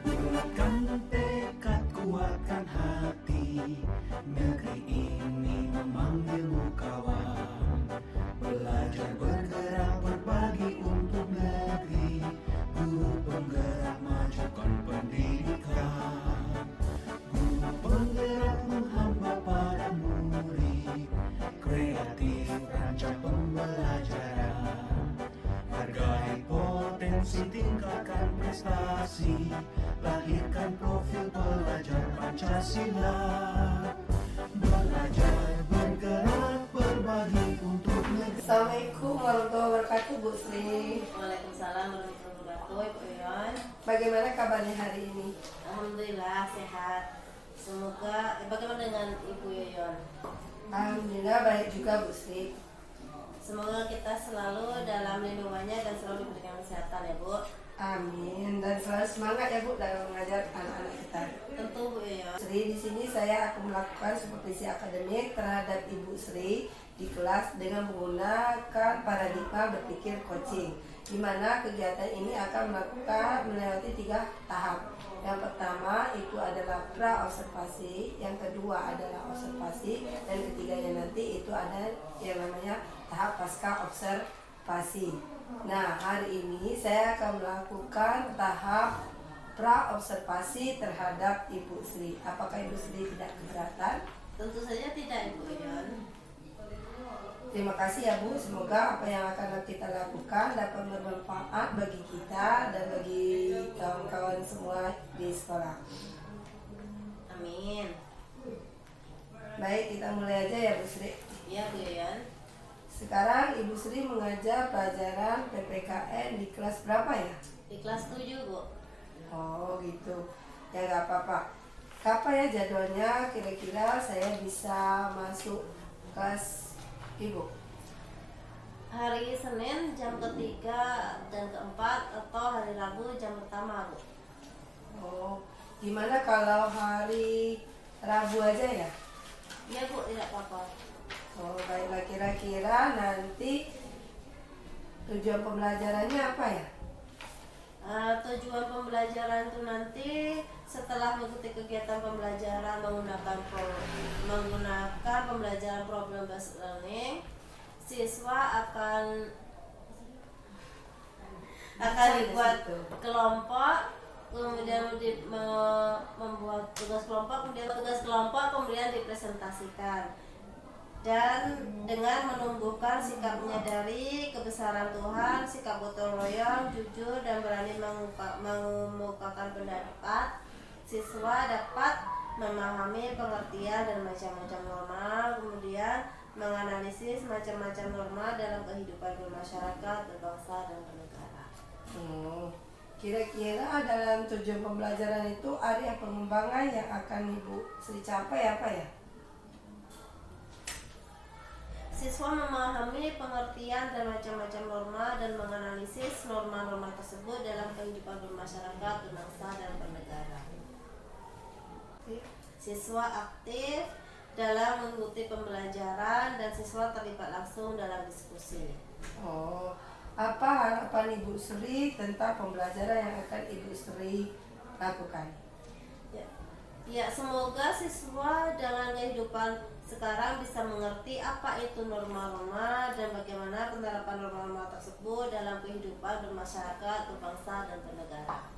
Bulatkan tekad, kuatkan hati, negeri ini memanggilmu kawan. Belajar, bergerak, berbagi untuk negeri, guru penggerak majukan pendidikan. Guru penggerak menghamba pada murid, kreatif rancang pembelajaran. Hargai potensi, tingkatkan prestasi, lahirkan profil pelajar Pancasila. Belajar, bergerak, berbagi untuk negeri. Assalamualaikum warahmatullahi wabarakatuh, Bu Sri. Waalaikumsalam warahmatullahi wabarakatuh, Ibu Yon. Bagaimana kabarnya hari ini? Alhamdulillah sehat. Semoga bagaimana dengan Ibu Yon? Alhamdulillah baik juga, Bu Sri. Semoga kita selalu dalam lindungannya dan selalu diberikan kesehatan ya Bu. Amin, dan selalu semangat ya Bu dalam mengajar anak-anak kita. Tentu Bu Yon. Sri, di sini saya akan melakukan supervisi akademik terhadap Ibu Sri di kelas dengan menggunakan paradigma berpikir coaching, di mana kegiatan ini akan melewati 3 tahap. Yang pertama itu adalah pra-observasi, yang kedua adalah observasi, dan ketiganya nanti itu ada yang namanya tahap pasca observasi. Nah, hari ini saya akan melakukan tahap pra-observasi terhadap Ibu Sri. Apakah Ibu Sri tidak keberatan? Tentu saja tidak Ibu Yon. Terima kasih ya Bu, semoga apa yang akan kita lakukan dapat bermanfaat bagi kita dan bagi kawan-kawan semua di sekolah. Amin. Baik, kita mulai aja ya Bu Sri. Iya Bu Yon. Sekarang Ibu Sri mengajar pelajaran PPKN di kelas berapa ya? Di kelas 7 Bu. Oh gitu, ya nggak apa-apa. Kapan ya jadwalnya kira-kira saya bisa masuk kelas Ibu? Hari Senin jam ketiga dan keempat atau hari Rabu jam pertama Bu. Oh, gimana kalau hari Rabu aja ya? Iya Bu, tidak apa-apa. Oh, baiklah, kira-kira nanti tujuan pembelajarannya apa ya? Tujuan pembelajaran itu nanti setelah mengikuti kegiatan pembelajaran menggunakan pembelajaran problem based learning, siswa akan dibuat kelompok, kemudian membuat tugas kelompok, kemudian dipresentasikan. Dan dengan menumbuhkan sikap menyadari kebesaran Tuhan, sikap gotong royong, jujur dan berani mengemukakan pendapat, siswa dapat memahami pengertian dan macam-macam norma, kemudian menganalisis macam-macam norma dalam kehidupan bermasyarakat, berbangsa dan bernegara. Kira-kira dalam tujuan pembelajaran itu area pengembangan yang akan Ibu Sri capai apa ya? Siswa memahami pengertian dan macam-macam norma dan menganalisis norma-norma tersebut dalam kehidupan bermasyarakat, berbangsa dan bernegara. Siswa aktif dalam mengikuti pembelajaran dan siswa terlibat langsung dalam diskusi. Oh, apa harapan Ibu Sri tentang pembelajaran yang akan Ibu Sri lakukan? Ya, semoga siswa dengan kehidupan sekarang bisa mengerti apa itu norma-norma dan bagaimana penerapan norma-norma tersebut dalam kehidupan bermasyarakat, berbangsa dan bernegara.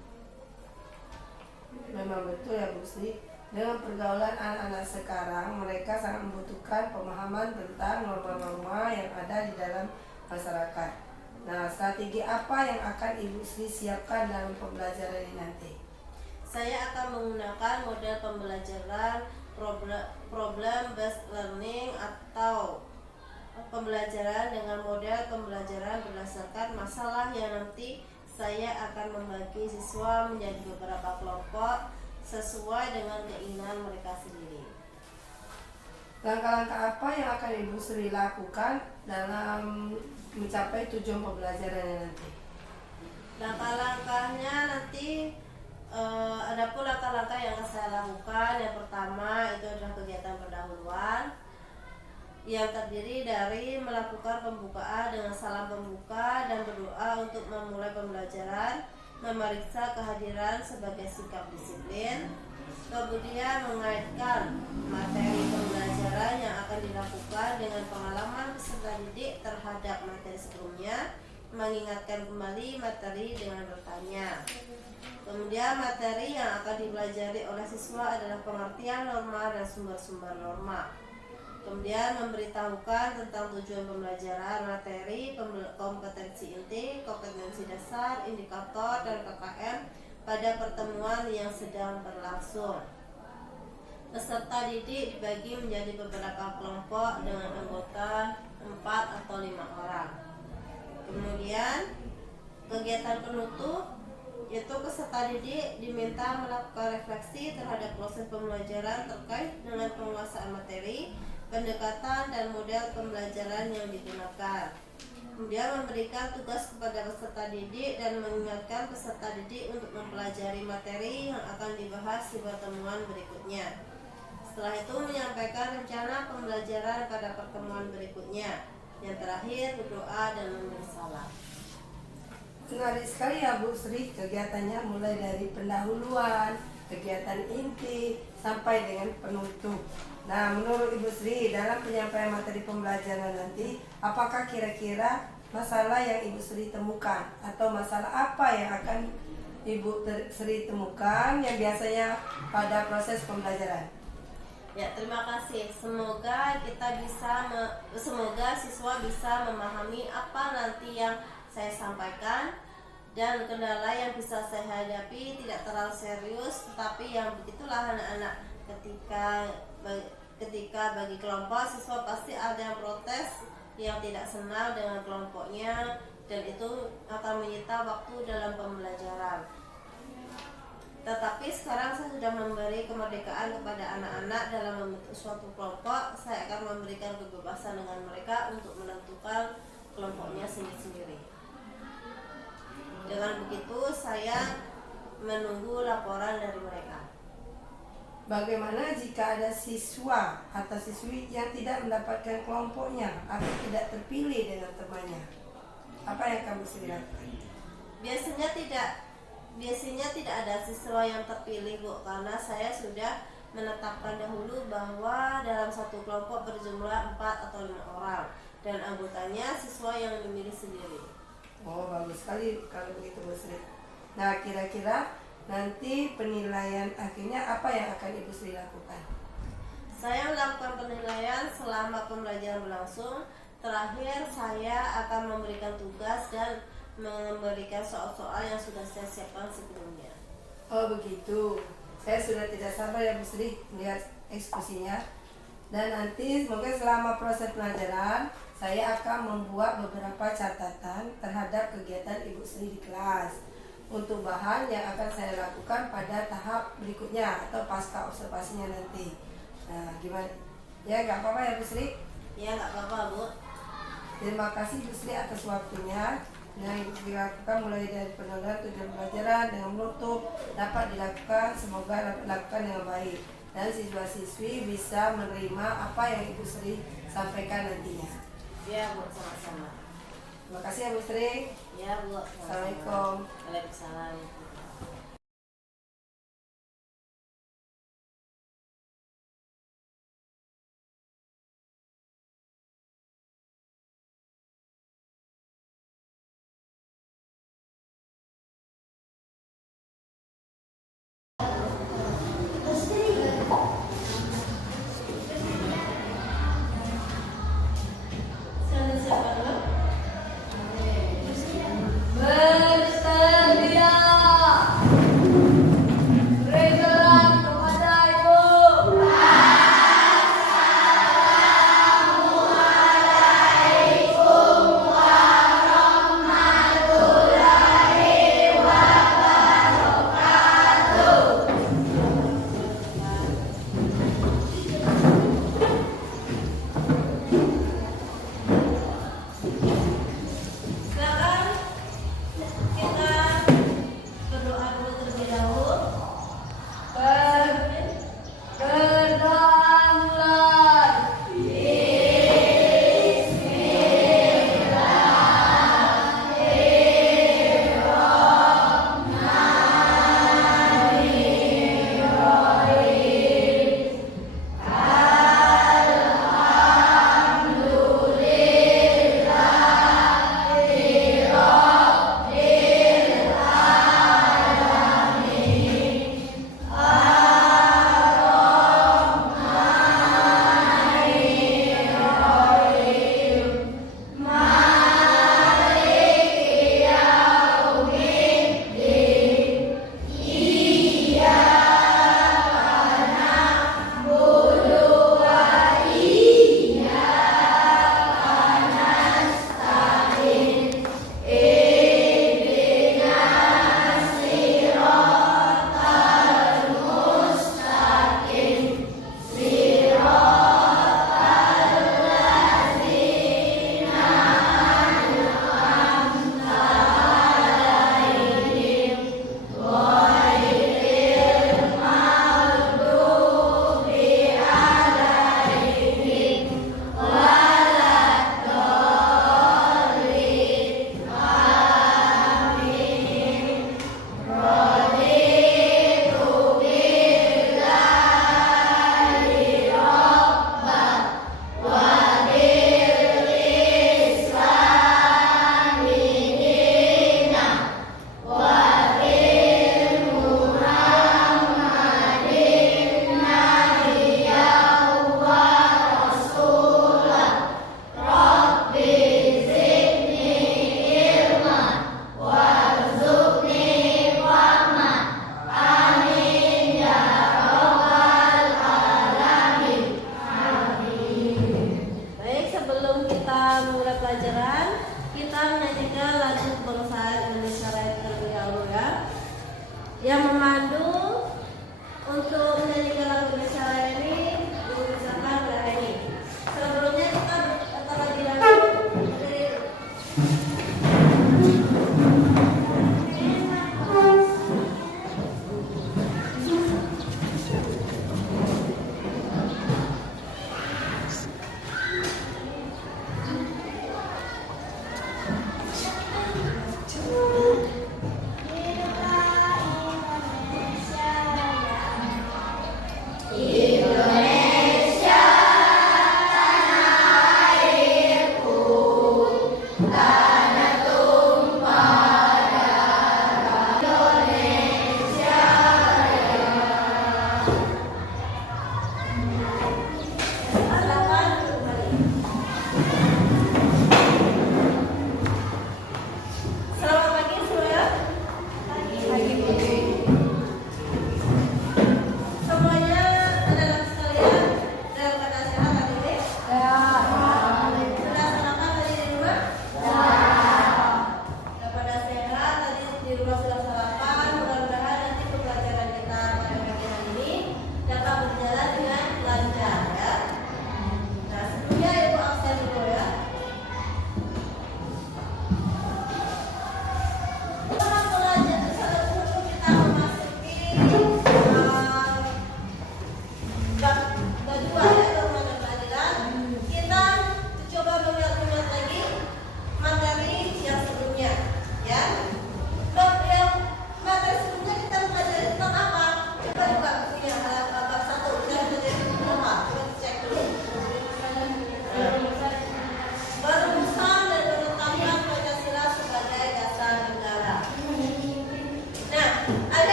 Memang betul ya Bu Sri. Dengan pergaulan anak-anak sekarang, mereka sangat membutuhkan pemahaman tentang norma-norma yang ada di dalam masyarakat. Nah, strategi apa yang akan Ibu Sri siapkan dalam pembelajaran ini nanti? Saya akan menggunakan model pembelajaran problem based learning atau pembelajaran dengan model pembelajaran berdasarkan masalah yang nanti saya akan membagi siswa menjadi beberapa kelompok sesuai dengan keinginan mereka sendiri. Langkah-langkah apa yang akan Ibu Sri lakukan dalam mencapai tujuan pembelajarannya nanti? Langkah-langkahnya nanti Adapun langkah-langkah yang akan saya lakukan, yang pertama itu adalah kegiatan pendahuluan yang terdiri dari melakukan pembukaan dengan salam pembuka dan berdoa untuk memulai pembelajaran, memeriksa kehadiran sebagai sikap disiplin, kemudian mengaitkan materi pembelajaran yang akan dilakukan dengan pengalaman peserta didik terhadap materi sebelumnya, mengingatkan kembali materi dengan bertanya. Kemudian materi yang akan dipelajari oleh siswa adalah pengertian norma dan sumber-sumber norma. Kemudian memberitahukan tentang tujuan pembelajaran, materi, kompetensi inti, kompetensi dasar, indikator, dan KKM pada pertemuan yang sedang berlangsung. Peserta didik dibagi menjadi beberapa kelompok dengan anggota 4 atau 5 orang. Kemudian kegiatan penutup yaitu peserta didik diminta melakukan refleksi terhadap proses pembelajaran terkait dengan penguasaan materi, pendekatan dan model pembelajaran yang digunakan. Kemudian memberikan tugas kepada peserta didik dan mengingatkan peserta didik untuk mempelajari materi yang akan dibahas di pertemuan berikutnya. Setelah itu menyampaikan rencana pembelajaran pada pertemuan berikutnya. Yang terakhir berdoa dan memberi salam. Menarik sekali ya Bu Sri, kegiatannya mulai dari pendahuluan, kegiatan inti, sampai dengan penutup. Nah, menurut Ibu Sri, dalam penyampaian materi pembelajaran nanti, apakah kira-kira masalah yang Ibu Sri temukan? Atau masalah apa yang akan Ibu Sri temukan yang biasanya pada proses pembelajaran? Ya, terima kasih. Semoga siswa bisa memahami apa nanti yang saya sampaikan, dan kendala yang bisa saya hadapi tidak terlalu serius, tetapi yang begitulah anak-anak ketika bagi kelompok siswa pasti ada yang protes, yang tidak senang dengan kelompoknya, dan itu akan menyita waktu dalam pembelajaran. Tetapi sekarang saya sudah memberi kemerdekaan kepada anak-anak dalam membentuk suatu kelompok. Saya akan memberikan kebebasan dengan mereka untuk menentukan kelompoknya sendiri-sendiri. Dengan begitu saya menunggu laporan dari mereka. Bagaimana jika ada siswa atau siswi yang tidak mendapatkan kelompoknya atau tidak terpilih dengan temannya? Apa yang kamu lakukan? Biasanya tidak ada siswa yang terpilih, Bu, karena saya sudah menetapkan dahulu bahwa dalam satu kelompok berjumlah 4 atau 5 orang dan anggotanya siswa yang memilih sendiri. Oh, bagus sekali kalau begitu Bu Sri. Nah, kira-kira nanti penilaian akhirnya apa yang akan Ibu Sri lakukan? Saya melakukan penilaian selama pembelajaran berlangsung. Terakhir saya akan memberikan tugas dan memberikan soal-soal yang sudah saya siapkan sebelumnya. Oh begitu. Saya sudah tidak sabar ya Bu Sri melihat eksekusinya. Dan nanti semoga selama proses pelajaran saya akan membuat beberapa catatan terhadap kegiatan Ibu Sri di kelas untuk bahan yang akan saya lakukan pada tahap berikutnya atau pasca observasinya nanti. Nah, gimana? Ya, nggak apa-apa ya Bu Sri? Ya, nggak apa-apa, Bu. Terima kasih Bu Sri atas waktunya. Yang dilakukan mulai dari penilaian tujuan pelajaran dengan menutup dapat dilakukan, semoga dapat dilakukan dengan baik dan siswa-siswi bisa menerima apa yang Ibu Sri sampaikan nantinya. Ya, Bu, sama-sama. Terima kasih ya Bu Sri. Ya, Bu. Sama-sama. Assalamualaikum. Waalaikumsalam. Bersedia.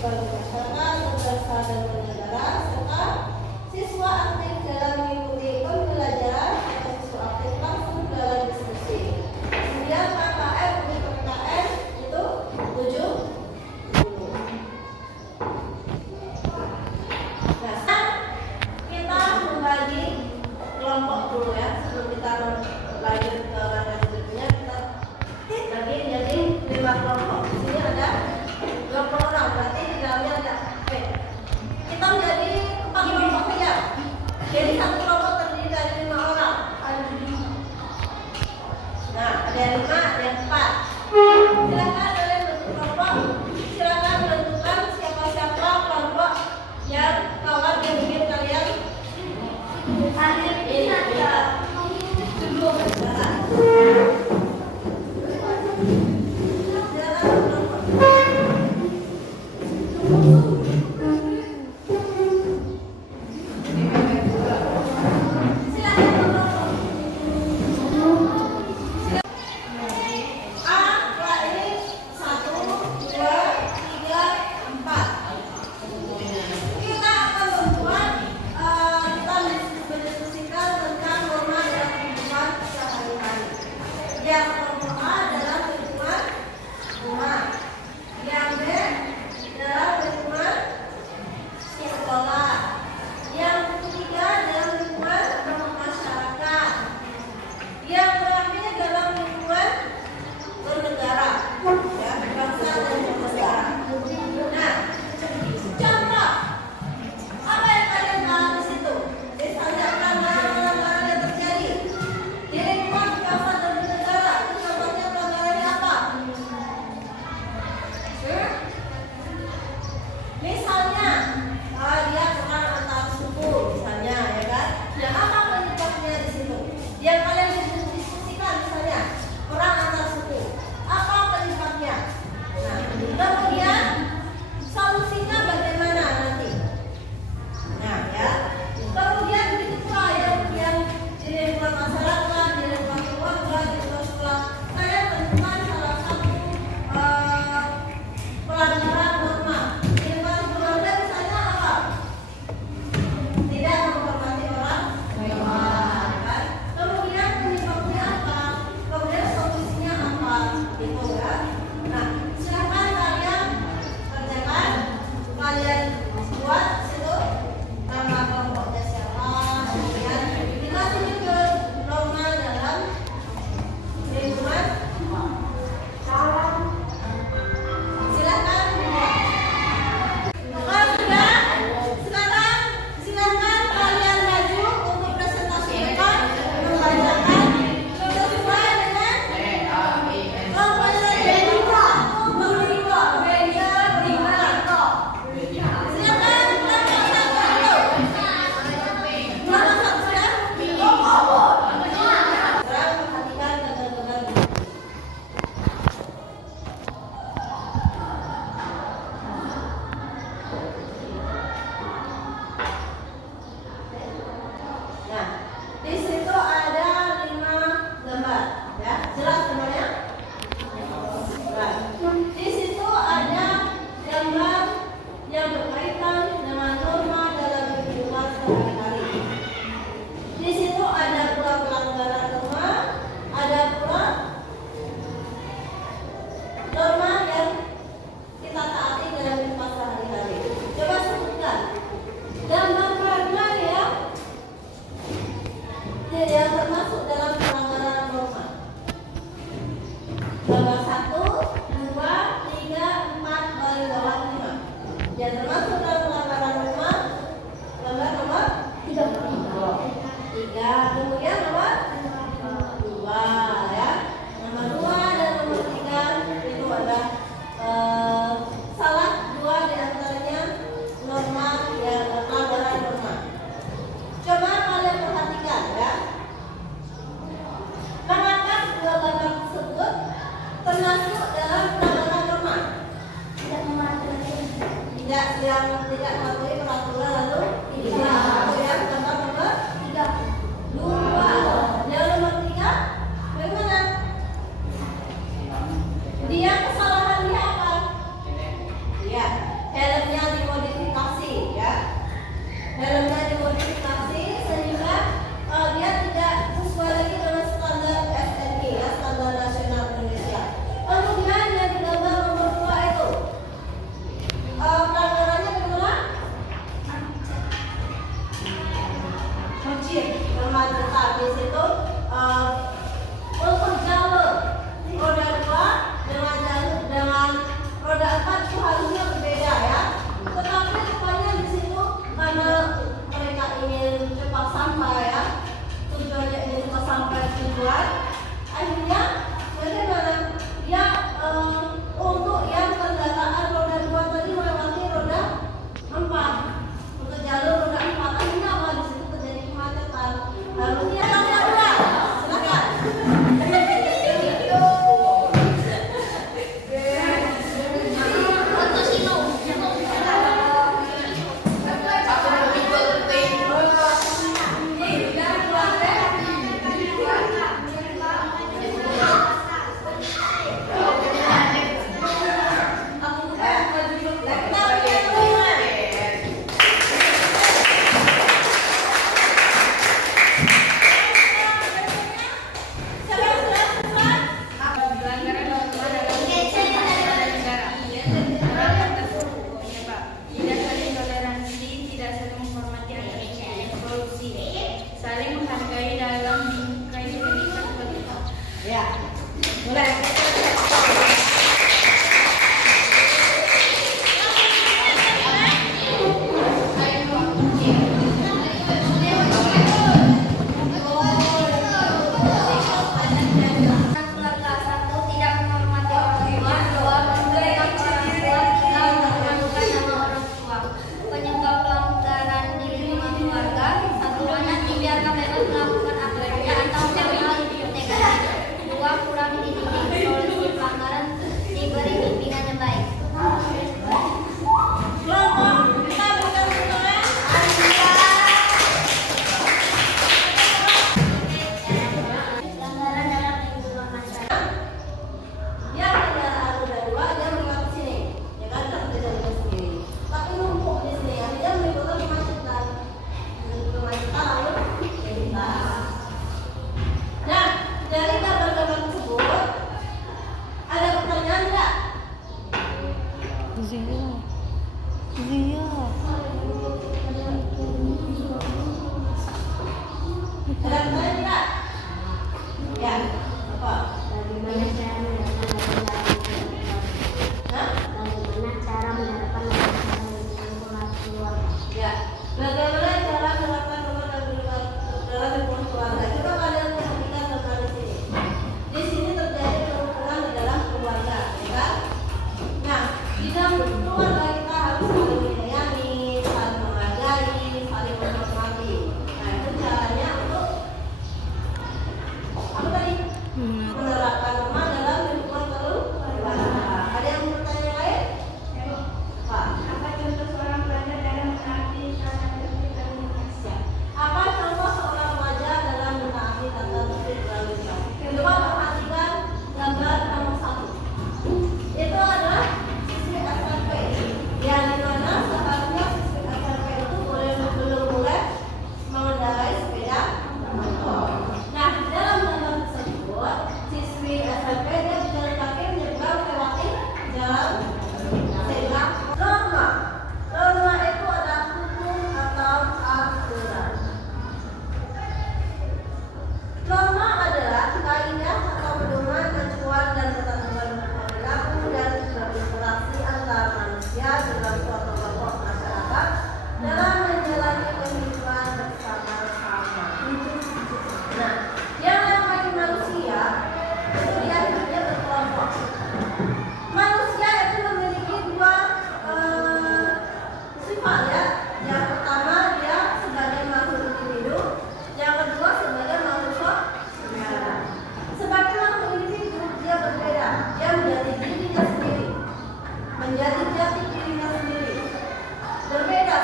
bagi masyarakat, berdasar dan bernegara, serta siswa aktif dalam mengikuti pembelajaran atau siswa aktif langsung dalam diskusi. Kemudian KKN untuk PPKN itu 70. Nah, kita membagi kelompok dulu ya, sebelum kita lanjut ke materi berikutnya. Kita bagi jadi 5 kelompok. Di sini ada 20 orang, berarti di dalamnya ada P. Kita menjadi 4 kelompok saja. Jadi satu kelompok terdiri dari 5 orang. Nah, ada 5, ada 4. Silakan kalian bentuk kelompok. Silakan menentukan siapa-siapa kelompok yang kawan yang ingin kalian hadir ini ya. Duduk sekarang. Dia kesalahan dia apa? Ya, Iya. Ada pertanyaan tidak? Ya, apa? Bagaimana cara menerapkan keluarga? Ya, bagaimana cara menerapkan rumah tangga dalam lingkungan keluarga? Coba kalian perhatikan tentang di sini. Di sini terjadi perhubungan di dalam keluarga, ya kan? Nah, di dalam keluarga kita harus saling menyayangi, saling menghargai, saling menghormati. Nah, itu caranya untuk apa tadi? Menerapkan rumah dalam lingkungan keluarga. Ada yang bertanya lain? Pak. Apa contoh seorang pelajar dalam menaati tata tertib lalu lintas? Apa contoh seorang pelajar dalam menaati tata tertib lalu lintas? Coba perhatikan gambar nomor 1. Itu adalah siswi SMP, yang dimana seharusnya siswi SMP itu belum boleh mengendarai sepeda motor. Nah, di dalam gambar tersebut, siswi SMP dia berjalan kaki menyeberang melewati jalan sehingga norma. Norma itu adalah hukum atau aturan. Norma adalah kaidah atau pedoman, acuan dan ketentuan perilaku dan berinteraksi antar manusia dalam suatu kelompok masyarakat dalam menjalani kehidupan bersama-sama. Nah, yang namanya manusia itu dia hidupnya berkelompok. Manusia itu memiliki dua sifat ya. Yang pertama dia sebagai makhluk hidup, yang kedua sebagai makhluk sosial. Sebagai makhluk individu dia berbeda, dia menjadi dirinya sendiri, menjadi jati dirinya sendiri. Berbeda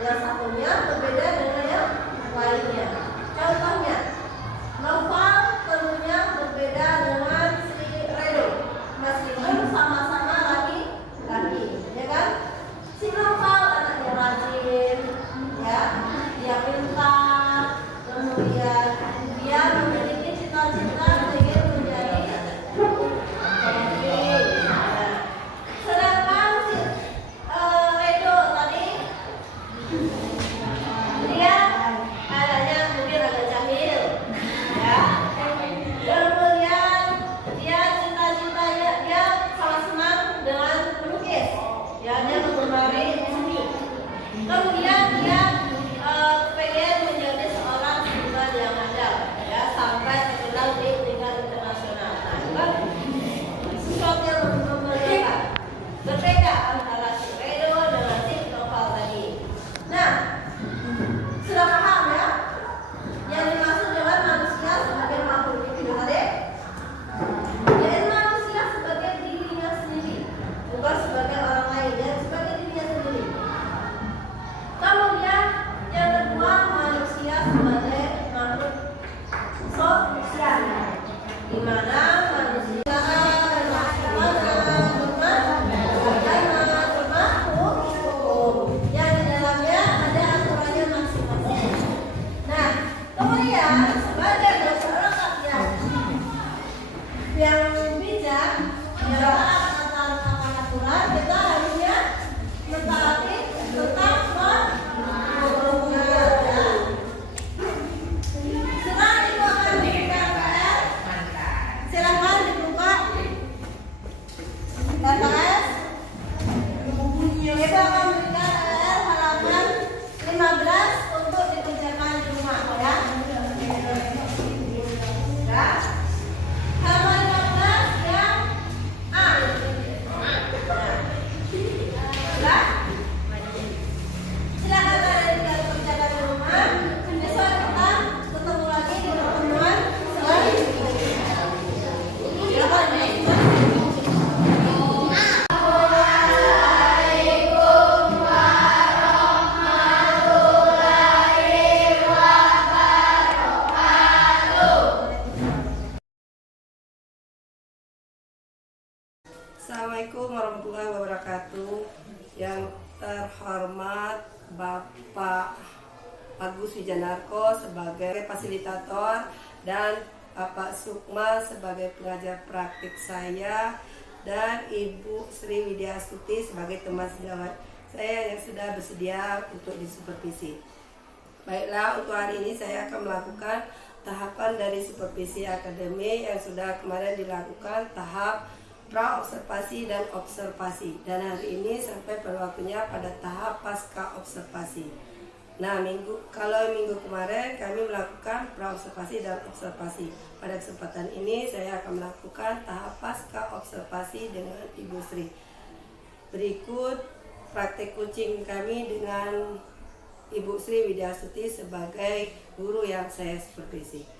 yang satunya berbeda dengan yang lainnya. Contohnya, Noval tentunya berbeda dengan si Redo, meskipun sama-sama laki-laki, ya kan? Si Noval anaknya rajin, ya, dia pintar, kemudian dia memiliki cita-cita ingin menjadi pemimpin. Nah, sedangkan si Redo tadi dia adanya mungkin agak jahil, ya. Kemudian dia cita-citanya dia sangat senang dengan melukis, ya, dia mengemari seni. Kemudian dia pengen menjadi seorang seniman yang handal, ya, sampai terkenal di tingkat internasional. Nah, itu kan sesuatu yang membanggakan. Berbeda antara si Redo dengan si Noval tadi. Nah, sudah paham ya? Yang dimaksud dengan manusia sebagai makhluk individu tadi? Jadi manusia sebagai dirinya sendiri, bukan sebagai orang lain, ya, sebagai dirinya sendiri. Kemudian yang kedua, manusia sebagai makhluk sosial, di mana manusia yang di dalamnya ada aturannya masing-masing. Nah, kemudian sebagai masyarakat yang bijak, yang taat akan aturan, kita harusnya mentaati tentang perhubungan. Ya. Setelah itu akan diberikan PR. Silakan dibuka LKS. Kita akan memberikan PR halaman 15 untuk dikerjakan di rumah, ya. Ya. Halaman 15 yang A. Ya. Silakan kalian kerjakan di rumah. Besok kita ketemu lagi di pertemuan selanjutnya. Silakan. Assalamualaikum warahmatullahi wabarakatuh. Yang terhormat Bapak Agus Wijanarko sebagai fasilitator dan Bapak Sukma sebagai pengajar praktik saya dan Ibu Sri Widya Astuti sebagai teman sejawat saya yang sudah bersedia untuk disupervisi. Baiklah, untuk hari ini saya akan melakukan tahapan dari supervisi akademik yang sudah kemarin dilakukan, tahap pra-observasi dan observasi. Dan hari ini sampai pada waktunya pada tahap pasca observasi. Nah, kalau minggu kemarin kami melakukan pra-observasi dan observasi. Pada kesempatan ini saya akan melakukan tahap pasca observasi dengan Ibu Sri. Berikut praktek kucing kami dengan Ibu Sri Widyasuti sebagai guru yang saya supervisi.